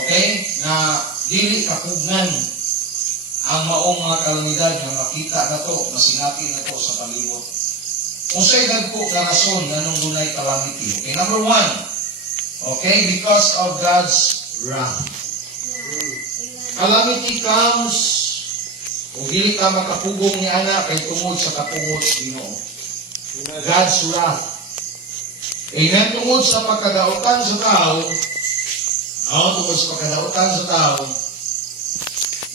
Okay? Na dili kapugnan ang maong mga kalamidad nga makita na to, masinati na to sa palibot. Kung sa edad po na rason na nung dunay calamity. Okay, number 1. Okay, because of God's wrath. Calamity comes kung dili ka makapugong ni ana kay tungod sa kapungod Ginoo. God's wrath. Amen. Tungod sa pagkadautan sa tao, tungod sa pagkadautan sa tao,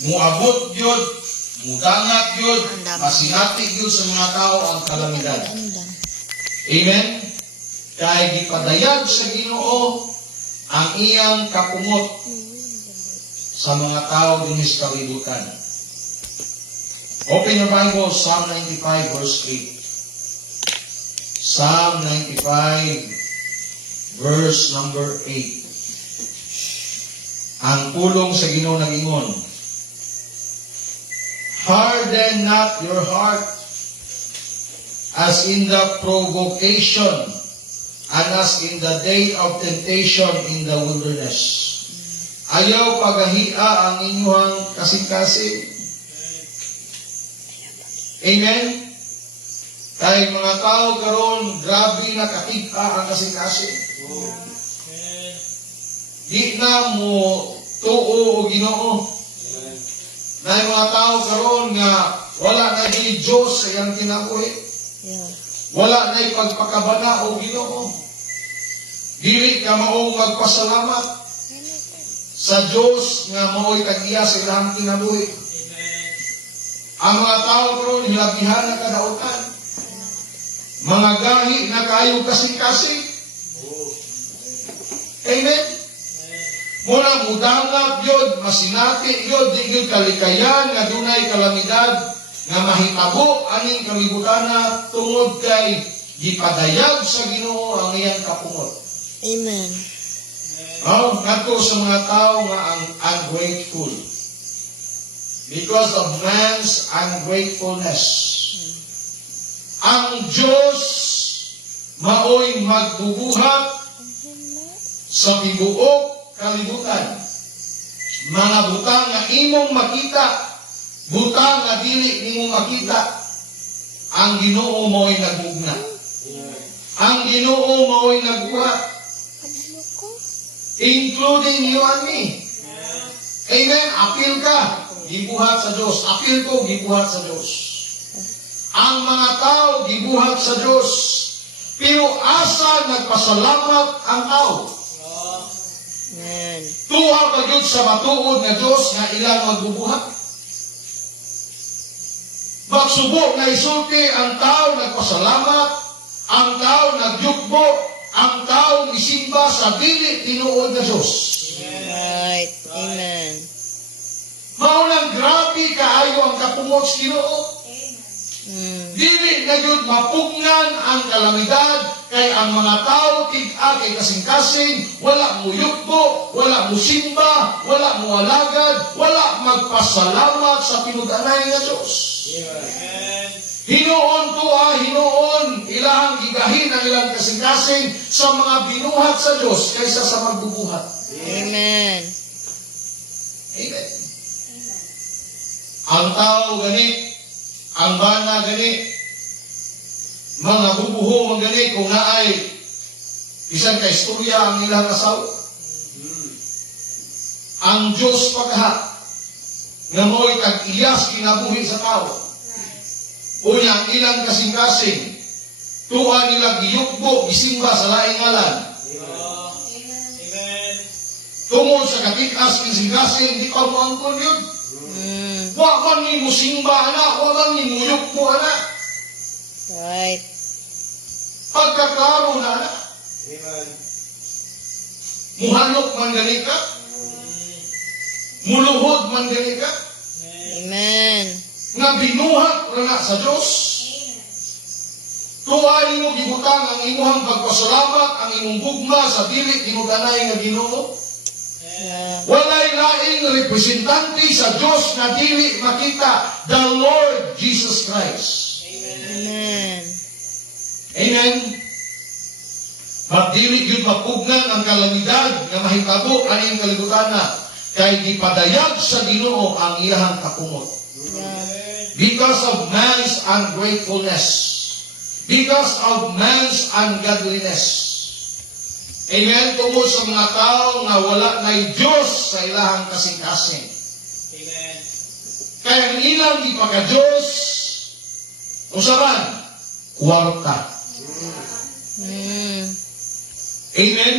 muabot yun, mudangat yun, masinati yun sa mga tao ang kalamidad. Amen. Kaya gipadayag sa Ginoo ang iyang kapungot sa mga tao din sa kalibutan. Open your Bible, Psalm 95 verse 8. Psalm 95 verse number 8. Ang pulong sa Ginoo nag-ingon, harden not your heart as in the provocation and as in the day of temptation in the wilderness. Ayaw pagahia ang inyong kasing-kasing. Amen? Kaya mga tao karon grabe na katika ang kasing-kasing. Di na mo tuo o Ginoo. Na mga tao karon nga wala na dili Diyos sa iyang kinabuhi. Wala na ipagpakabana o Ginoo. Dili ka maong magpasalamat sa Diyos nga mao'y tag-iya sa iyang kinabuhi. Ang mga tao karon hilabihan na kadautan. Mga gahi na kayo kasing-kasing. Amen? Muna mudangap yun, masinati yun, di yun kalikayan, nga dunay kalamidad, nga mahitabo aning kalibutan na tungod kay gipadayag sa Ginoo ang iyang kapungot. Amen. Ngadto sa mga tao nga ang ungrateful. Because of man's ungratefulness. Ang Diyos mao'y magbubuhat sa tibuok kalibutan. Mga butang nga imong makita, butang nga dili nimong makita, ang Ginoo mo'y nagmugna. Ang Ginoo mo'y nagbuhat. Including you and me. Amen. Apil ka, gibuhat sa Diyos. Apil ko, gibuhat sa Diyos. Ang mga tao, gibuhat sa Diyos. Pero asa nagpasalamat ang tao. Amen. Tuha ba yun sa matuod na Diyos nga ilang magbubuhat? Magsubok na isulti ang tao nagpasalamat, ang tao nagyukbo, ang tao isimba sa dili tinuod na Diyos. Right. Amen. Maunang grabe kaayo ang kapungot sa Ginoo. Dili na yun mapugnan ang kalamidad kay ang mga tao tig-a kay kasing-kasing, wala mo yukbo, wala mo simba, wala mo alagad, wala magpasalamat sa pinudanay nga Diyos. Hinoon tuwa, hinoon ilahang gigahin ang ilang kasing-kasing sa mga binuhat sa Diyos kaysa sa magbubuhat. Amen. Amen. Ang tao gani, ang bana gani, mga bubuho ang gani kung naay isang kaistorya ang ilang asawa. Ang Diyos pagha nga mo'y tag-iyas kinabuhi sa tao. Unya ang ilang kasing-kasing tuwa nila giyukbo, gisimba sa laing ngalan. Tungod sa katikas kasing-kasing, di pa mo angkon yun. Wa man ni mo simba anak, wa man ni mo yukbo anak. Right. Pagkaklaro na anak. Muhanok man gani ka. Muluhod man gani ka. Amen. Nga binuhat na sa Diyos. Tuwain mo gibutang ang imuhang pagpasalamat, ang imong gugma sa dili tinudanay nga Ginoo. Walay laing representante sa Diyos na dili makita, the Lord Jesus Christ. Amen. Amen. Magdili yun mapugnan ang kalamidad nga mahitabo aning kalibutan na kay gipadayag sa Ginoo ang iyang kakumot. Yeah. Because of man's ungratefulness. Because of man's ungodliness. Amen. Tungkol sa mga tao nga wala na'y Diyos sa ilahang kasing-kasing. Amen. Kaya ang ilang ipagka-Diyos, usaban, kwarta. Mm. Amen.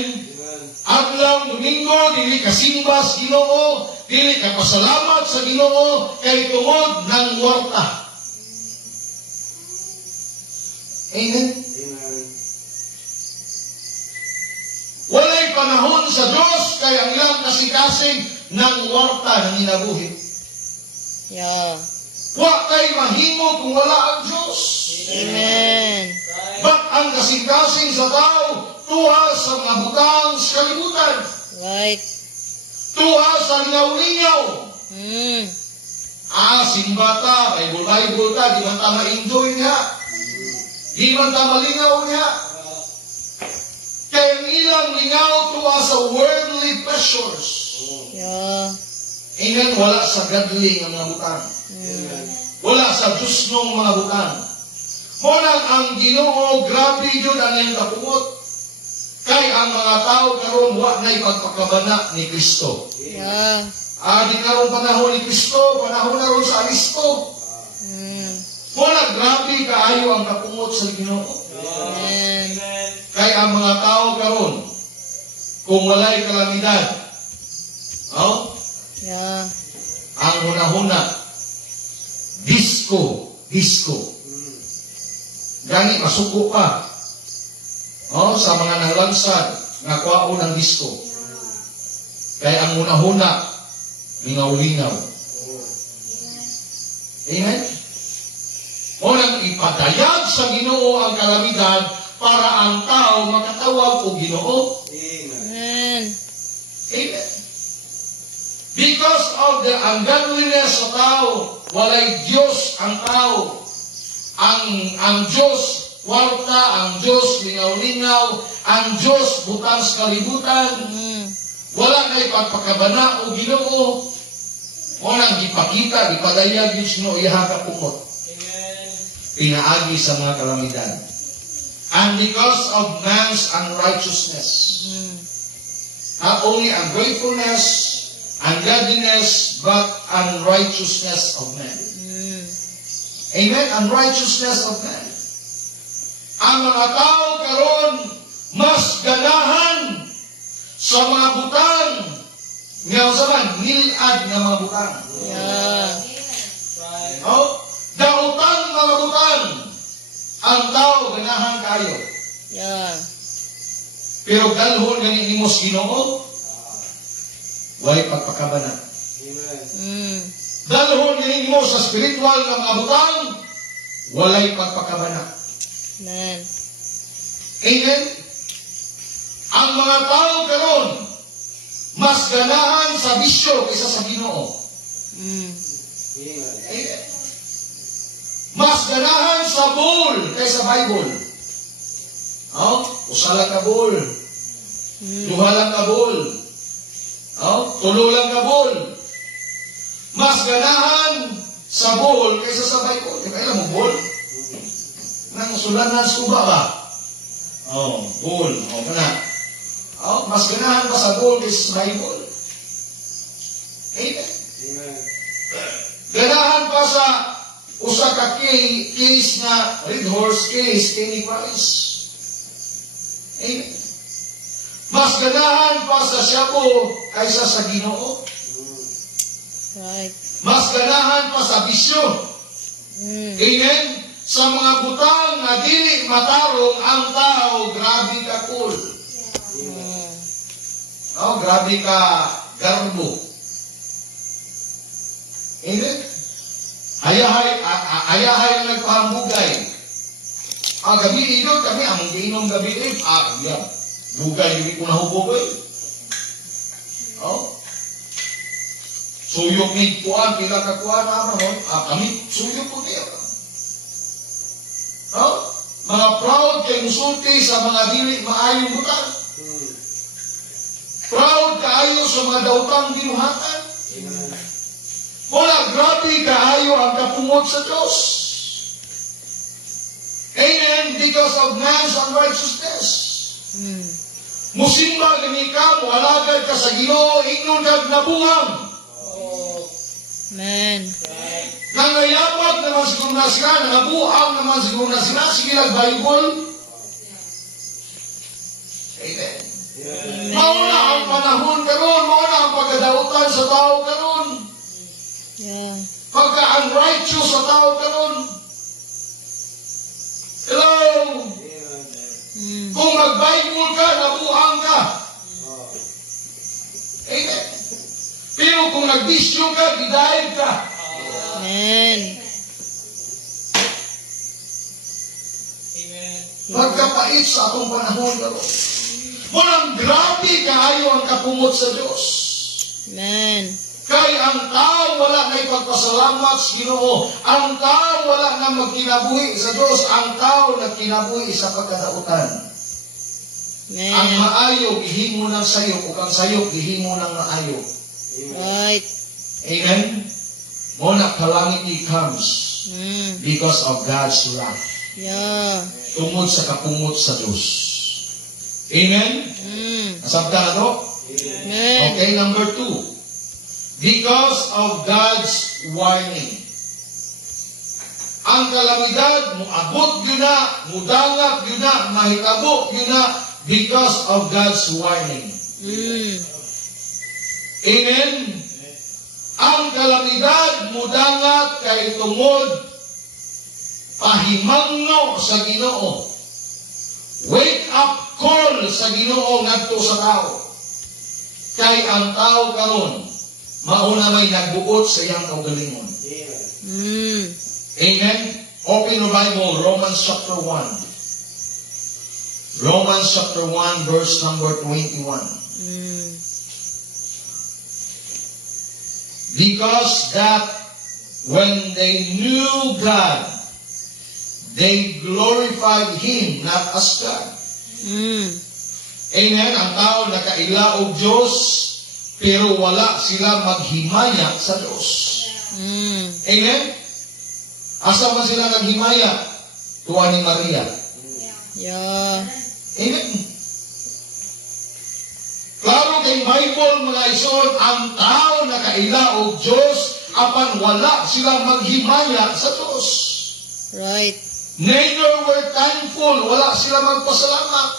Adlaw Domingo, dili ka simba sa Ginoo, dili ka pasalamat sa Ginoo, kay tungod ng kwarta. Amen. Walay panahon sa Diyos, kaya ang ilang kasing-kasing ng kwarta na ninabuhi. Yeah. Wa kay mahimo kung wala ang Diyos. Amen. Ba't ang kasing-kasing sa tao, tuha sa mga butang sa kalibutan, Right. tuha sa lingaw-lingaw. Mm. Simbata, Bible ka, di man ta ma-enjoy niya. Di man ta malingaw niya. Kaya ang ilang lingaw tuwa sa worldly pleasures. Yeah. Amen, wala sa godly nga mga butang. Mm. Wala sa Diyos nung mga butang. Munang ang Ginoo, grabe yun ang iyang kapungot. Kay ang mga tao karon wa na'y pagpakabana ni Kristo. Yeah. Di karon panahon ni Kristo, panahon na ron sa Aristo. Mm. Muna grabe kaayo ang kapungot sa Ginoo. Amen. Kay ang mga tao karon kung walay kalamidad, Yeah. ang hunahuna, disco. Gani masuko ka. Sa mga nalansad, nga kwao ng disco. Kaya ang hunahuna, lingaw-lingaw. Amen? Unang ipadayag sa Ginoo ang kalamidad para ang tao makatawag o Ginoo. Amen. Amen. Because of the ungodliness sa tao, walay Diyos ang tao. Ang Diyos, kwarta, ang Diyos, lingaw-lingaw, ang Diyos, butang sa kalibutan, Mm. wala na ipagpakabana o Ginoo. Unang ipakita, ipadayag yung sino iyang kapungot. Pinaagi sa mga kalamidad. And because of man's unrighteousness, Mm. not only ungratefulness, ungodliness, but unrighteousness of man. Mm. Amen? Unrighteousness of man. Ang mga tao karon mas ganahan sa mga butang nga usaban nilad nga mga butang. Yeah. Dautan mga butang ang tao ganahan kayo. Yeah. Pero dalhon gani nimos Ginoo, walay pagpakabana. Mm. Dalhon gani nimo sa spiritual nga mga butang, walay pagpakabana. Amen. Amen? Ang mga tao karon mas ganahan sa bisyo kaysa sa Ginoo. Mm. Amen? Mas ganahan sa bull kaysa Bible. Usa lang ka bull. Duha lang ka bull. Tulo lang ka bull. Mas ganahan sa bull kaysa sa Bible. Di ba alam mo bull? Nang sulanan suba ba? Bull. Kana. Mas ganahan pa sa bull kaysa sa Bible. Amen. Ganahan pa sa usa ka case na red horse case, Kenny Price. Amen. Mas ganahan pa sa shabu kaysa sa Ginoo. Right. Mas ganahan pa sa bisyo. Mm. Amen. Sa mga butang na dili matarong ang tao, grabe ka cool. Mm. Grabe ka garbo. Amen. Ayahay na nagpahambugay. Gabi ino kami, ang giinom gabi yeah. Bugay, hindi ko nahubog Suyok ni kuan, pila ka kuan, kami, suyok po niya. mga proud kay musulti sa mga dili maayong butang. Proud kaayo sa mga daotang binuhatan. Mula grabe kaayo ang kapungot sa Diyos. Amen. Because of man's unrighteousness. Mm. Musimba gani ka, mualagad ka sa Ginoo, ingnon kag nabungang. Amen. Nangayapag naman siguro na sila, nangabuang naman siguro na sila, sige lang Bible. Amen. Mauna ang panahon karon, mauna ang pagkadautan sa tao karon. Yeah. Pagka-unrighteous sa tao karon. Hello? Mm. Kung mag-Bible ka, nabuang ka. Amen. Pero kung nag-bisyo ka, bidayag ka. Amen. Pagkapait sa atong panahon karon. Walang grabe kaayo ang kapungot sa Diyos. Amen. Kay ang tao wala na ipagpasalamat sa Ginoo. Ang tao wala na magkinabuhi sa Diyos. Ang tao nagkinabuhi sa pagkadautan. Ang Amen. maayo, gihimo ng sayop. O ang sayop, gihimo ng maayo. Right. Amen? Muna calamity comes Mm. because of God's wrath. Yeah. Tungod sa kapungot sa Diyos. Amen? Mm. Nasabta na to? Amen. Okay, number 2. Because of God's warning. Ang kalamidad, muabot yun na, mudangap yun na, mahitabo yun na, because of God's warning. Mm. Amen? Ang kalamidad, mudangat kay tungod, pahimangno sa Ginoo. Wake up call sa Ginoo ngadto sa tao. Kay ang tao karon mauna may nagbuot sa iyang kaugalingon. Mm. Amen? Open your Bible, Romans chapter 1. Romans chapter 1, verse number 21. Mm. Because that when they knew God, they glorified Him, not as God. Mm. Amen? Ang tao nakailaog Diyos, pero wala sila maghimaya sa Diyos. Mm. Amen? Asa man sila naghimaya? Tuwa ni Maria. Yeah. Amen? Klaro kay Bible mga ison, ang tao nakailaog Diyos, apan wala sila maghimaya sa Diyos. Right. Neither were thankful, wala sila magpasalamat,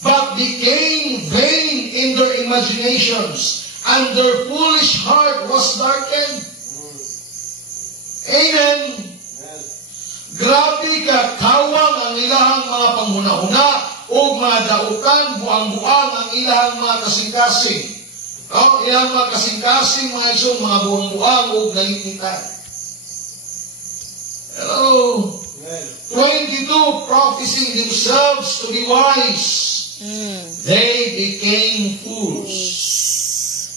but became vain in their imaginations, and their foolish heart was darkened. Amen. Grabe ka, kawang ang ilahang mga panghuna-huna, o mga dautan, buang-buang ang ilahang mga kasing-kasing. Ilahang mga kasing-kasing, mga isong mga buang-buang, o nagipitan. Hello. 22 prophesying themselves to be wise. Mm. They became fools.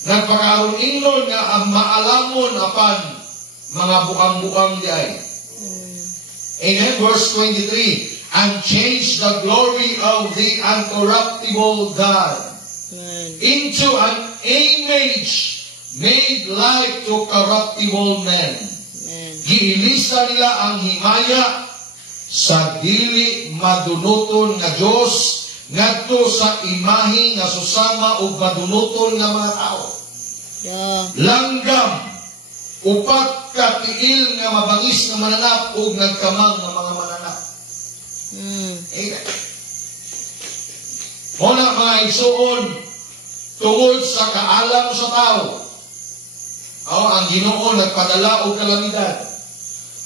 Nagpakaroon ingon nga ang maalamon apan mga buang-buang di ay. Amen. Verse 23. And changed the glory of the uncorruptible God Amen. into an image made like to corruptible men. Amen. Giilisa nila ang himaya sa dili madunuton nga Diyos ngadto sa imahe nga susama ug madunuton nga mga tao. Yeah. Langgam, upat ka tiil nga mabangis nga mananap ug nagkamang nga mga mananap. Mm. Amen. Muna mga igsuon, tungod sa kaalam sa tao, ang Ginoo nagpadala og kalamidad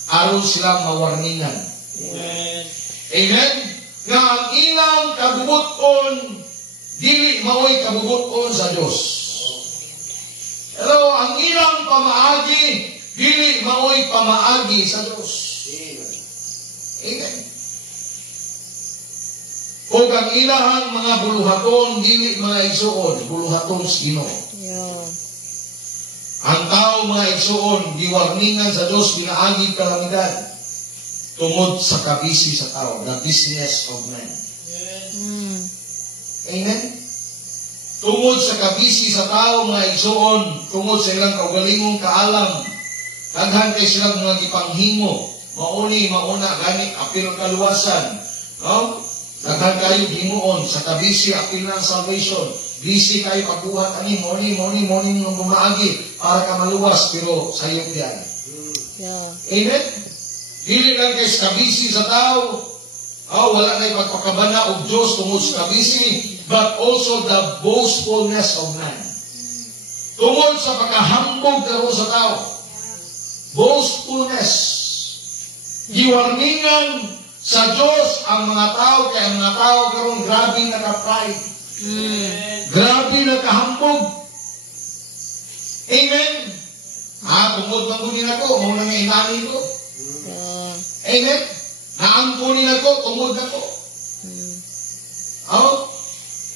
aron silang mawarningan. Amen. Amen? Nga ang ilang kabubuton, dili maoy kabubuton sa Diyos. Hello, ang ilang pamaagi, dili maoy pamaagi sa Diyos. Amen. O ang ilahang mga buluhaton, dili mga igsuon, buluhaton sa Ginoo. Yeah. Ang tao mga igsuon, giwarningan sa Diyos, pinaagi kalamidad. tungod sa kabisi sa tao, the business of man. Mm. Amen? Tungod sa kabisi sa tao, mga igsoon, tungod sa ilang kaugalingong kaalam, daghan kay silang mga gipanghimo, mauna, gani, apil ang kaluwasan. No? Daghan kayo himuon, sa kabisi, apil ng salvation. Busy kayo pagbuhat, morning, nung bumaagi, para ka maluwas, pero sayop yan. Yeah. Amen? Dili lang kay sa kabisi sa tao, wala na ipagpakabana o Diyos tungod sa kabisi, but also the boastfulness of man. Tungod sa pagkahambog karon sa tao. Boastfulness. Giwarningan sa Diyos ang mga tao, kaya ang mga tao karon grabe naka-pride. Grabe nakahambog. Amen? Tungod magunin ako, muna nga inani ko. Yeah. Amen? Naampunin ako, tungod ako. Mm.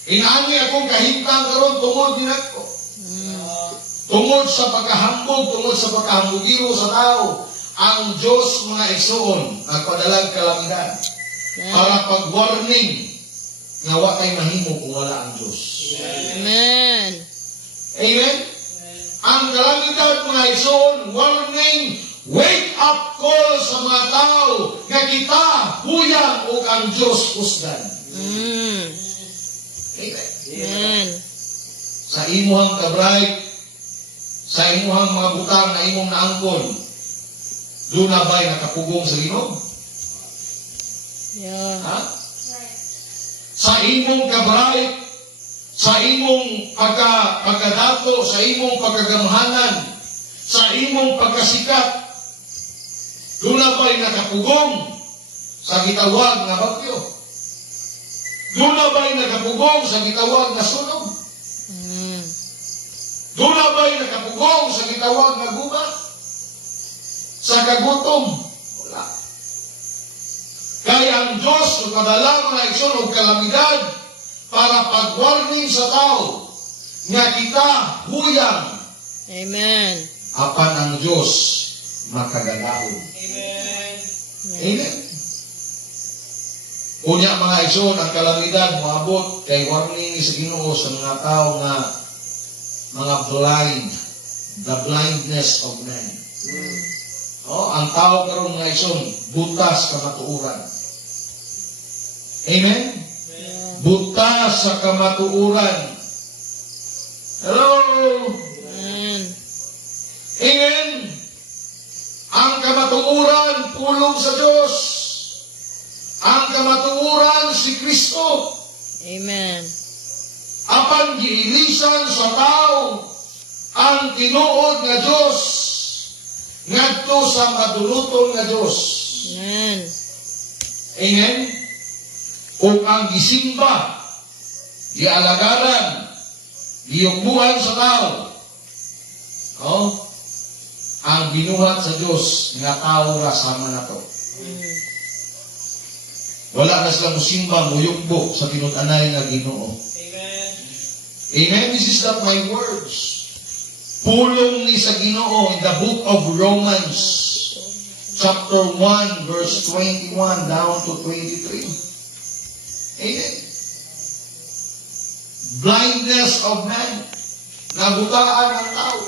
Inani akong kahintang karon, tungod din ako. Tungod sa pagkahambog, tungod sa pagkahambugiro sa tao, ang Diyos mga igsoon, nagpadalang kalamidad para pag-warning nga wa kay mahimo kung wala ang Diyos. Amen. Amen? Ang kalamidad mga igsoon, warning, wake up call sa mga tao nga kita huyang o ang Diyos husgan. Mm. Amen? Amen. Sa imuhang kabright, sa imuhang mga butang na imong naangkon, doon na ba'y nakapugong sa Ginoo? Yeah. Ha? Sa imong kabright, sa imong pagkadato, sa imong pagkagamhanan, sa imong pagkasikat, doon na ba'y nakapugong sa gitawag na bagyo? Doon na ba'y nakapugong sa gitawag na sunog? Mm. Doon na ba'y nakapugong sa gitawag na gubat? Sa kagutom? Wala. Kaya ang Diyos nagpadala mga igsoon og kalamidad para pag-warning sa tao nga kita huyang Amen. apan ang Diyos makagalahon. Amen. Unya mga igsoon, ang kalamidad moabot kay warning sa Ginoo sa mga tao nga mga blind, the blindness of man. Ang tao karon mga igsoon, butas kamatuoran. Amen? Yeah. Butas sa kamatuoran. Hello? Amen. Amen? Ang kamatuoran, pulong sa Diyos. Ang kamatuoran, si Kristo. Amen. Apan giilisan sa tao ang tinuod nga Diyos ngadto sa maduluton nga Diyos. Amen. Amen? Kung ang gisimba, gialagaran, giyugbuhan sa tao, ang binuhat sa Diyos nga tao ra sama na to. Mm. Wala na silang musimba, muyugbo sa tinud-anay nga Ginoo. Amen? This is not my words. Pulong ni sa Ginoo in the book of Romans, chapter 1, verse 21 down to 23. Amen. Blindness of man. Nabutaan ng tao.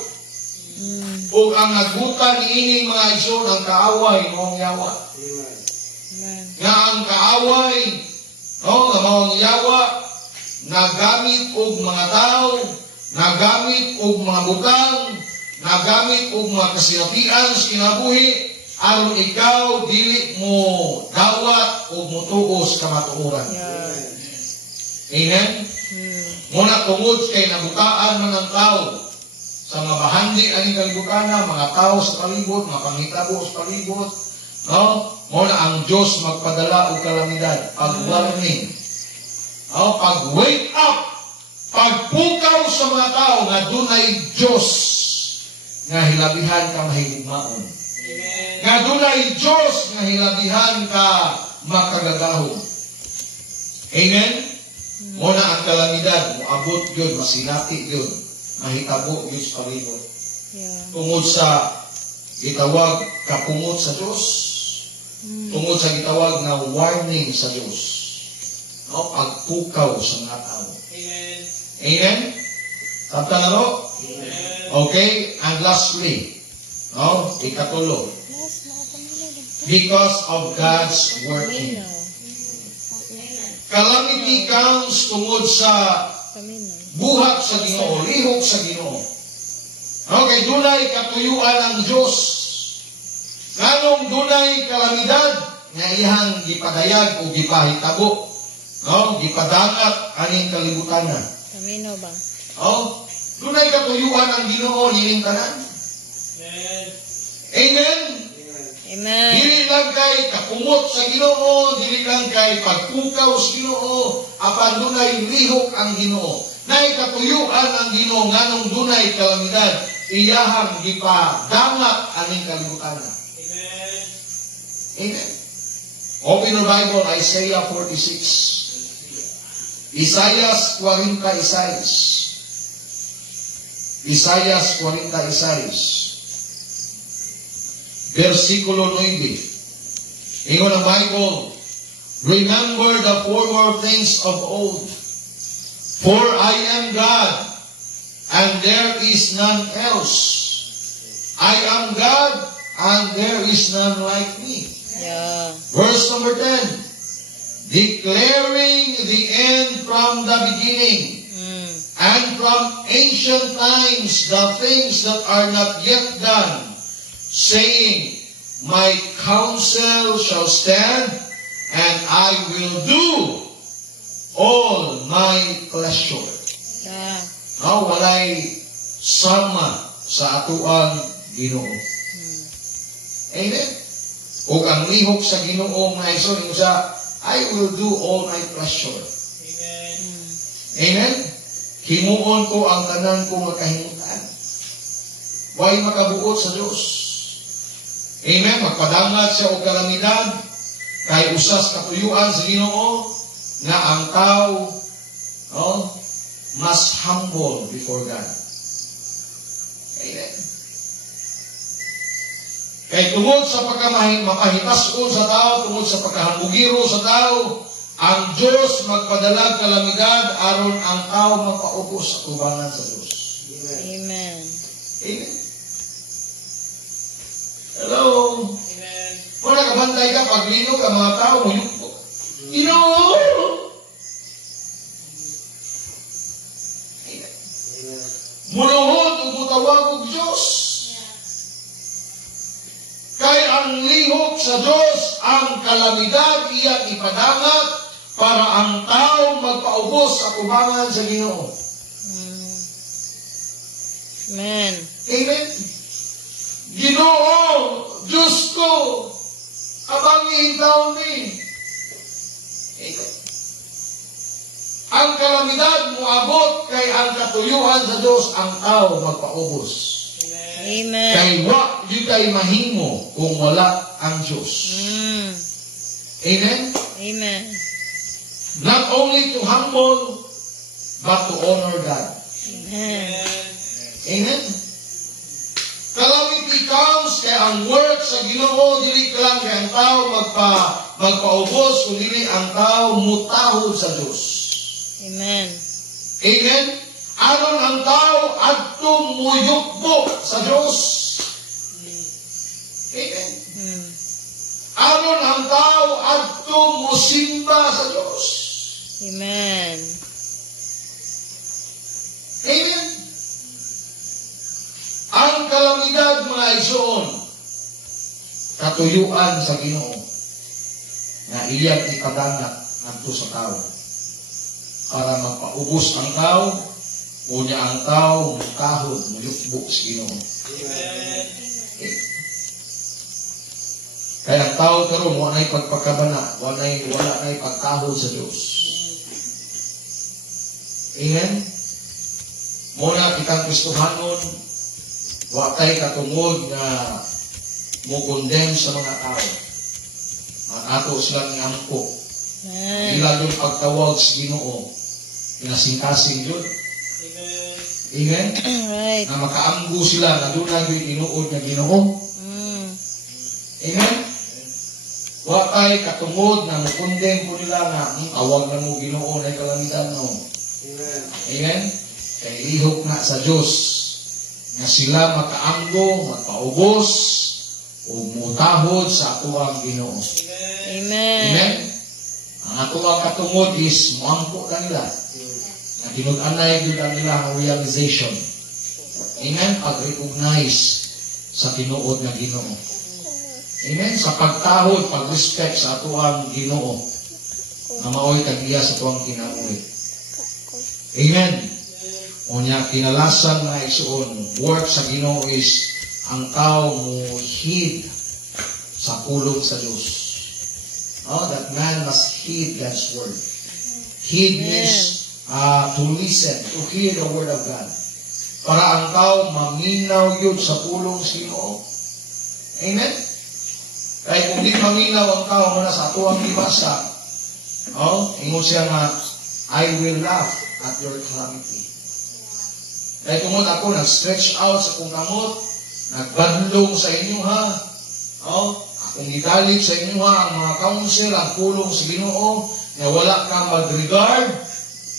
Mm. O ang nagbutan niining mga igsoon ang kaaway mong yawa. Amen. Nga ang kaaway, nga mong yawa, nagamit og mga tao, nagamit og mga butang, nagamit og mga kasinatian sa kinabuhi, aron ikaw dili mo dawat o mutuos kamatuoran. Yeah. Amen? Mm. Muna tungod kay nabutaan man ang tao sa mga bahandi aning kalibutan, mga tao sa palibot, mga panghitabo sa palibot, muna ang Diyos magpadala og kalamidad, pag-warning, pag-wake up, pagpukaw sa mga tao nga dunay Diyos nga hilabihan ka mahigugmaon. Nga dunay Diyos nga hilabihan ka makagagahon. Amen? Muna ang kalamidad, moabot yun, masinati yun, mahitabo yun sa palibot. Yeah. Tungod sa gitawag kapungot sa Diyos, Tungod sa gitawag na warning sa Dios. No, pagpukaw sa mga tao. Amen. Amen? Sabta na ro? Amen. Okay, and lastly, no, ikatulo, because of God's working. Calamity comes tungod sa buhat sa Ginoo, lihok sa Ginoo. Okay, dunay katuyuan ang Diyos. Nganong dunay kalamidad nga iyang gipadayag o gipahitabo. No, gipadangat aning kalibutan na. Kamino ba? Oh, dunay katuyuan ang Ginoo nining tanan. Amen. Amen. Amen. Dili lang kay kapumot sa Ginoo, dili lang kay pagpukaw sa Ginoo, apan dunay lihok ang Ginoo. Nay katuyuan ang Ginoo nganong dunay kalamidad, iyahang gipadangat aning kalibutan. Amen. Amen. Open your Bible, Isaiah 46. Isaías 46. Isaías 46. Versikulo 9. Ingon ang Bible, remember the former things of old, for I am God, and there is none else. I am God, and there is none like me. Yeah. Verse number 10, declaring the end from the beginning, and from ancient times the things that are not yet done, saying, my counsel shall stand, and I will do all my pleasure. Yeah. No, walay sama sa atuang Ginoo. Amen. Ug ang lihok sa Ginoo nga iso sa I will do all my pleasure. Amen. Amen. Himuon ko ang tanan ko makahimutan. Way makabuot sa Dios. Amen. Magpadangat siya og kalamidad kay usas katuyuan sa Ginoo nga ang tao mas humble before God. Amen. Kay tungod sa pagkamahitason sa tao, tungod sa pagkahambugiro sa tao, ang Diyos magpadalag kalamidad aron ang tao magpaubos sa tubangan sa Diyos. Amen. Amen. Hello. Amen. Kung nakabantay ka, pag linog ang mga tao, muyukbo. Ginoo! Amen. Munuhod o mutawag og Diyos. Kay ang lihok sa Diyos, ang kalamidad iya ipadangat para ang tao magpaubos sa tubangan sa Ginoo. Amen. Amen. Ginoo, Diyos ko, abangin taon ni. Amen. Ang kalamidad mo abot kay ang katuyuan sa Diyos, ang tao magpaubos. Amen. Kay wa di kay mahimo kung wala ang Diyos. Amen? Amen. Not only to humble, but to honor God. Amen. Amen? Calamity comes kay ang work sa Ginoo dili lang kay ang tao magpaubos kundi ang tao mutahod sa Diyos. Amen. Amen? Aron ang tao adtong muyukbo sa Diyos. Amen? Aron ang tao adtong musimba sa Diyos. Amen. Amen? Ang kalamidad, mga igsoon, katuyuan sa Ginoo na iyang ipadangat ngadto sa tao para magpaubos ang tao o niya ang tao mutahod, muyukbo sa Ginoo. Amen. Kaya ang tao karon wala nay pagpakabana, wala nay pagtahod sa Dios. Amen. Muna kitang Kristohanon, wa tay katungod nga mo condemn sa mga tao. Ato silang ngampo. Amen. Ila yung pagtawag sa Ginoo, pinasingkasing yun. Amen. Amen. Right. Na makaamgo sila na doon na yung inuod na Ginoo. Amen. Wa kay katungod na mukundem po nila nga awag na mo Ginoo na kalamidad no. Amen. Amen? Kay lihok na sa Diyos nga sila makaamgo, magpaubos, o mutahod sa atuang Ginoo. Amen. Amen? Amen. Ang atuang katungod is muampo na nila. Nga ginud-anay yun ang nila ang realization. Amen? Pag-recognize sa tinuod nga Ginoo. Amen? Sa pagtahod, pag-respect sa atuang Ginoo na maoy tagiya sa atuang kinabuhi. Amen? Unya kinalasan na isuon, work sa Ginoo is ang tao mo heed sa pulong sa Diyos. Oh, that man must heed God's word. Heed means to listen, to hear the word of God. Para ang tao maminaw yun sa pulong sa Ginoo. Amen? Kaya kung di maminaw ang tao muna sa ato ang ibasa, ingon siya nga, I will laugh at your calamity. Kaya kung ako nag-stretch out sa kong kamot, nagbadlong sa inyo ha, akong igalit sa inyo ha, ang mga counsel, ang pulong sa Ginoo, na wala kang mag-regard,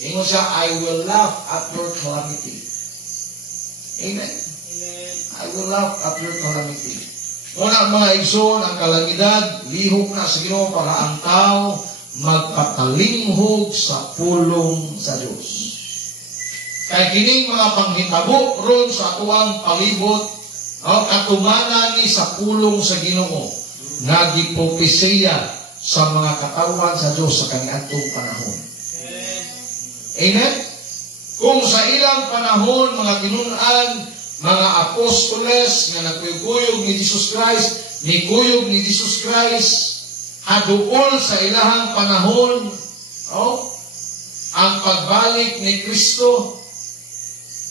ingon siya, I will laugh at your calamity. Amen? Amen. I will laugh at your calamity. Muna mga igsoon, ang kalamidad, lihok na sa Ginoo para ang tao magpatalinghog sa pulong sa Diyos. Kaya kining mga panghitabo ron sa atuang palibot, katumanan ni sa pulong sa Ginoo, nga gipropesiya sa mga katawan sa Diyos sa kaniadtong panahon. Amen? Kung sa ilang panahon, mga tinunan, mga apostoles nga nagkuyog ni Jesus Christ, ni kuyog ni Jesus Christ, aduol sa ilahang panahon, ang pagbalik ni Kristo,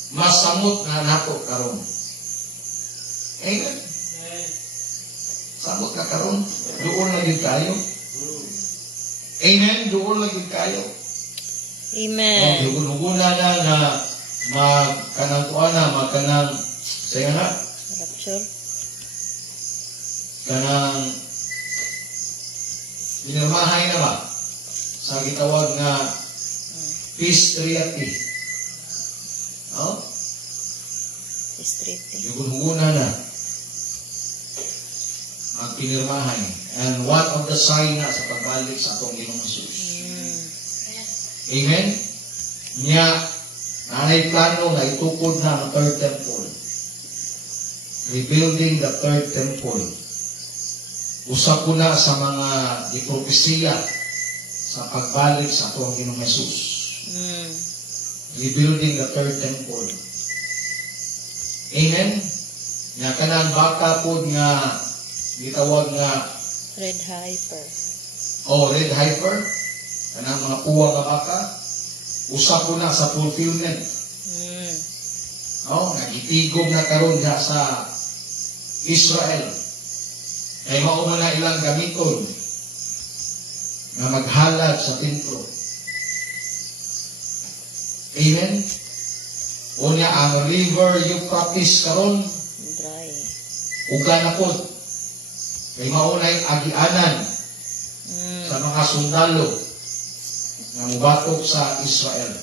masamot na nato karon. Amen? Samot na karon, doon lagi kayo. Amen? Doon lagi kayo. Amen. Dugun-duguna na na magkanang magkanang, saya nga, Rapture. kanang pinirmahay na ba? Sa gitawag nga peace treaty. Street. Dugun-duguna na magpinirmahay. And one of the sign na sa pagbalik sa atong Ginoong Jesus. Amen? Niya, nanay plano na itukod na ang third temple. Rebuilding the third temple. Usap ko na sa mga dipropesiya sa pagbalik sa atong Ginoong Jesus. Rebuilding the third temple. Amen? Nga kanang baka po nga gitawag nga Red Hyper. red heifer, kanang mga puwa nga baka, usap ko na sa fulfillment. Nagitigom na karon diha sa Israel. Kay mao man na ilang gamiton nga maghalad sa templo. Amen? Unya ang river Euphrates karon Dry. uga na pod. Kay mao na yung agianan sa mga sundalo nga mubatok sa Israel.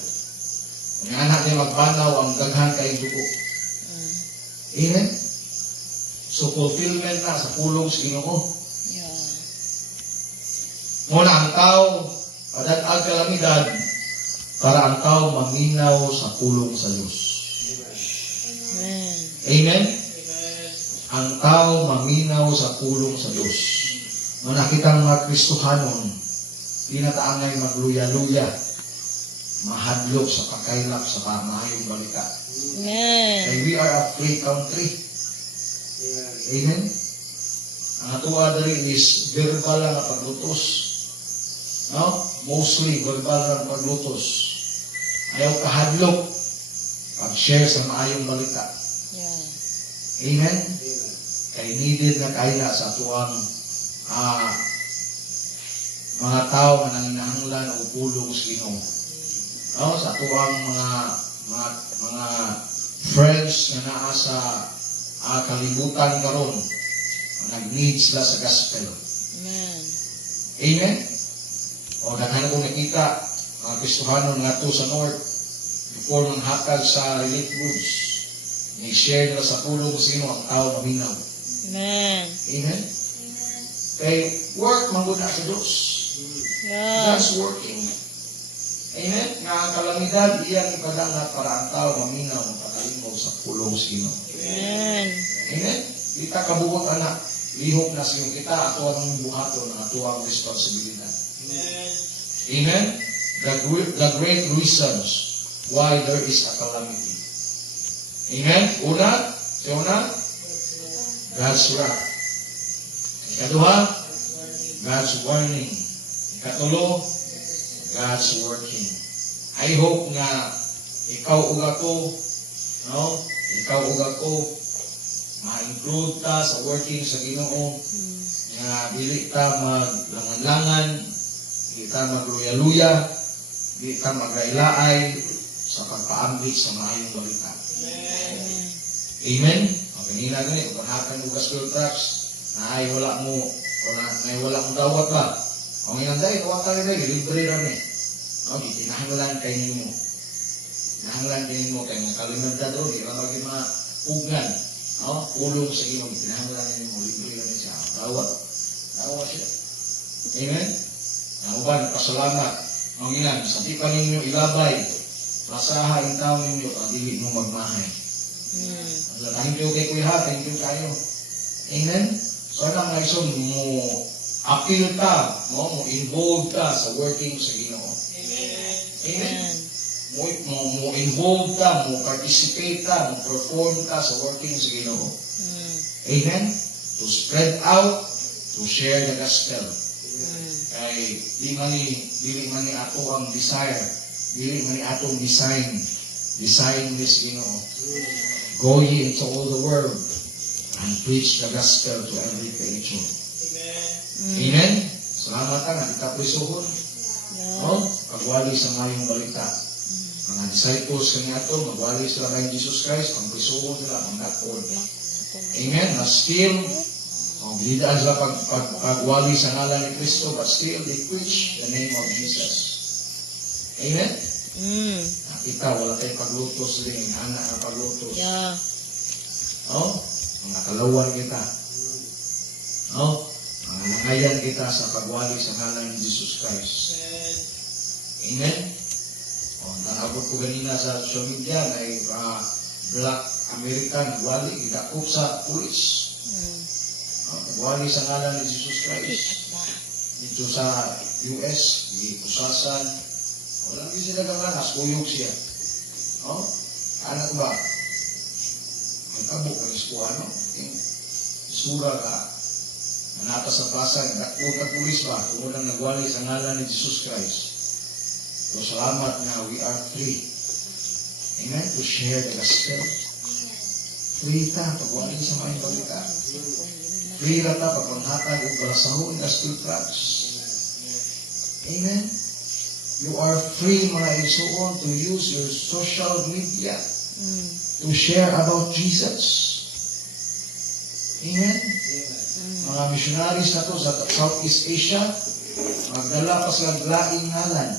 Ang anak niya magbanaw ang daghan kay dugo. Amen? So fulfillment na sa pulong sa Ginoo. Yeah. Muna ang tao, padatag kalamidad, para ang tao maminaw sa pulong sa Diyos. Amen. Amen? Ang tao maminaw sa pulong sa Diyos. Nung nakita ng mga Kristohanon, di na taangay magluya-luya, mahadlok sa pagkailap sa pamahayong balita. Amen. And we are a free country. Amen? Ang atuwa dali is verbal lang ang paglutos. No? Mostly verbal lang ang paglutos. Ayaw kahadlok pag-share sa maayong balita. Yeah. Amen? Kay needed na kaila sa tuwang mga tao na nanginahanglan o pulong sa Ginoo. No? Sa tuwang mga friends na naa sa kalibutan karon, nag-need sila sa gospel. Amen. Amen? O, daghan ko nakita, mga Kristohano nga to sa North, before manghatag sa relief goods, ni-share nila sa tulong kung sino ang tao maminaw. Amen. Amen? Kay work mangguna sa Diyos. Yeah. God's working. Amen? Nga ang kalamidad, iyang ipadangat para ang tao maminaw ang pakalimog sa pulong sino. Amen. Amen? Kita kabuot anak, lihok na sa iyong kita, ato ang buhaton, ato ang responsibilidad. Amen? The great reasons why there is a calamity. Amen? Una, God's wrath. Ikaduha, God's warning. Ikatulo, God's working. I hope nga ikaw ug ako, no? Ikaw ug ako ma-include ta sa working sa Ginoo. Nga dili ta maglangan-langan, dili ta magluya-luya, dili ta magrailaay sa pagpaambit sa maayong balita. Amen? O ganina gani, paghakan mo gospel tracks, na ay wala mo, o na ay wala mong dawat ba? O ngayon dahil, kawag ka rin, libre rin eh. O, itinahanglan kayo ninyo. Itinahanglan kayo ninyo, kaya mga kalimagda doon, di ba maging mga pugnan, o, pulong sa iyo, itinahanglan ninyo, libre rin siya. Dawat siya. Amen? Ang uban, pasalamat. O ngayon, sa di pa ninyo ilabay, masaha ang tao ninyo, ang dili mo magmahay. Thank you kay Kuya, thank you kayo. Amen? So, ang mga iso, mo appeal ta, mo involved ta sa working sa Ginoo. Amen? Mo involved ta, mo participate ta, mo perform ta sa working sa Ginoo. Amen? To spread out, to share the gospel. Kay dili man ni ato ang desire, dili man ni atong design this Ginoo. Go ye into all the world and preach the gospel to every creature. Amen? Salamat ka nga, kita prisuhon. No? Pagwali sa mayong balita. Mga disciples kanya ito, magwali sila kay Jesus Christ, ang prisuhon sila, ang dakon. Amen? Na still, bilidaan sila pagwali sa ngalan ni Kristo, but still they preach the name of Jesus. Amen? Kita, wala tayong paglutos rin, anak na paglutos. Yeah. No? Mga kalawan kita. No? Mga nangayan kita sa pagwali sa ngalan ni Jesus Christ. Amen? O, nanabot ko ganina sa social media na Black American wali, idakop sa pulis. Pagwali sa ngalan ni Jesus Christ. Dito sa US, di pusasan. Walang di sila kamanas, kuyog siya. O? Anak ba? May kabuk ka iskuha, no? Isura ka. Manata sa plaza, nagkakot pulis ba? Tumunang nagwali sa ngalan ni Jesus Christ. So, salamat na we are free. Amen? To share the gospel. Free ta, pagwali sa mga balita. Free ra ta, pagpanghatag o balasahon, gospel tracks. Amen? You are free, mga isuon, to use your social media to share about Jesus. Amen? Mga missionaries na to sa Southeast Asia, magdala pa sila laing ngalan.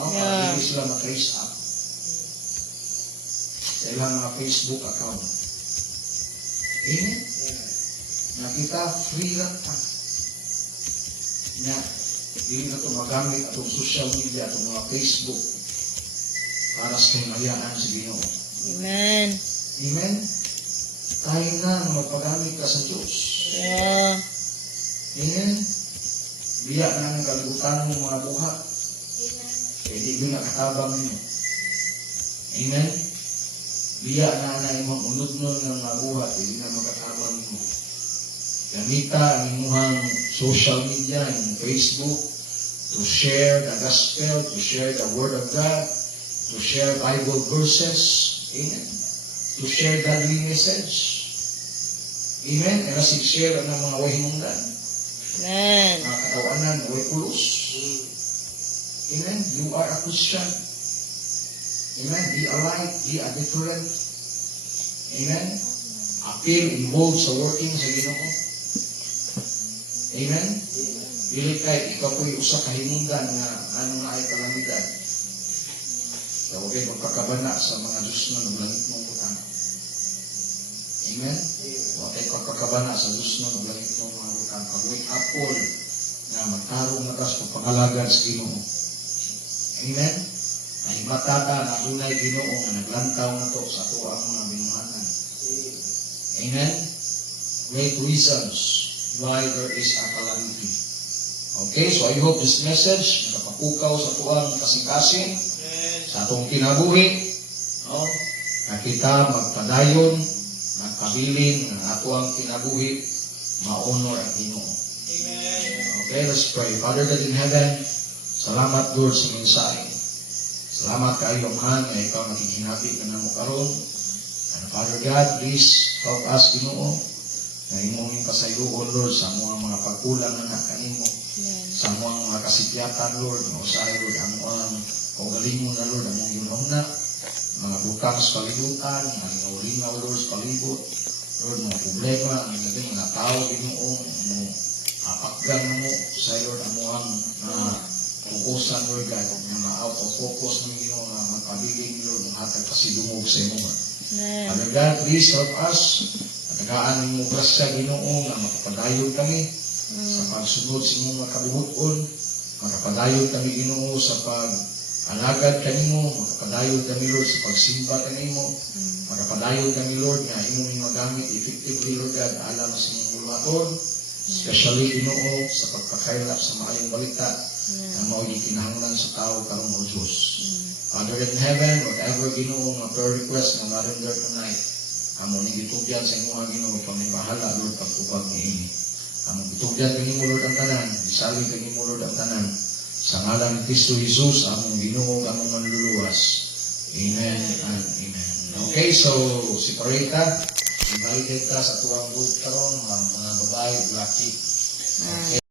Para hindi sila ma-trace up. Sa ilang mga Facebook account. Amen? Nakita, free lang pa. Hindi na ito magamit atong social media, atong mga Facebook para sa kahimayaan sa Ginoo. Amen. Amen? Tayo na magpagamit ka sa Diyos. Yeah. Amen? Biya na ng kalibutan ng mga buhat. Kaya di mo nakatabang ninyo. Amen? Biya na imong unod-unod ng mga buhat, hindi na makatabang ninyo. Gamita ang imuhang social media, yung Facebook, to share the gospel, to share the word of God, to share Bible verses, amen, to share godly message. Amen? E share ng mga wahinungdan. Amen. Mga katawanan, way pulos. Amen? You are a Christian. Amen? Be a light, be a different. Amen? Appeal, involved sa working sa Ginoo. Amen? Dili kay ikaw po'y usa ka hinungdan nga ano na ay kalamidad. Ikaw kay magpakabana sa mga Diyos na naglangit mong butang. Amen? Huwag kayo pagkakabana sa Diyos na naglangit mong mga butang. Pag-wake up all na magtarong na tas pagpakalagad sa Ginoo. Amen? Ay matata na dunay Ginoo nga naglantaw na to sa ato ang mga binuhanan. Amen? Great reasons why there is a calamity. Okay, so I hope this message nakapapukaw sa tuwang kasing-kasing sa atong kinabuhi. No? Na kita magpadayon, magpabilin ng ato ang kinabuhi, ma-honor ang Ginoo. Okay, let's pray. Father God in heaven, salamat Lord sa mensahe. Salamat kayo man na ikaw nakikinabi ka na mo karon. And Father God, please help us Ginoo na imong pasayloon Lord sa mga pagkulang na nakanimo. Sa mga kasikyatan, Lord, mga usahay, Lord, ang mga kaugalingon na, Lord, ang mga ginawang na, mga butang sa kalibutan, mga lingaw-lingaw, Lord, sa palibot, Lord, mga problema, ang mga tao, ginoong, mga apakgan na mo, sa Lord, ang mga fokusan, Lord, God, na ma-out of focus ng ginawang na magpabiling, Lord, ang hatag pasidungog sa imo. Father God, please help us, natagaan mo grasya, ginoong, na makapadayon kami, sa pagsunod sa inyong mga kabuhuton, makapadayon kami Ginoo sa pag-alagad kanimo, makapadayon kami Lord sa pagsimba kanimo, makapadayon kami Lord nga imong magamit effectively Lord God alam sa inyong buluhaton, especially Ginoo sa pagpakaila sa maayong balita na mao gikinahanglan sa tao karong o Diyos. Father in heaven, whatever Ginoo nga prayer request nga narin there tonight, amo ni gitugyan sa inyong Ginoo pagbahala Lord pagtubag niini. Ang itugyan kini mo Lord ang tanan, isalig kini mo Lord ang tanan. Sa ngalan ni Kristo Jesus, among Ginoo, among manluluwas. Amen and amen. Okay, so si Parita, invite ka sa tuwang group karon, mga babae, laki. Okay.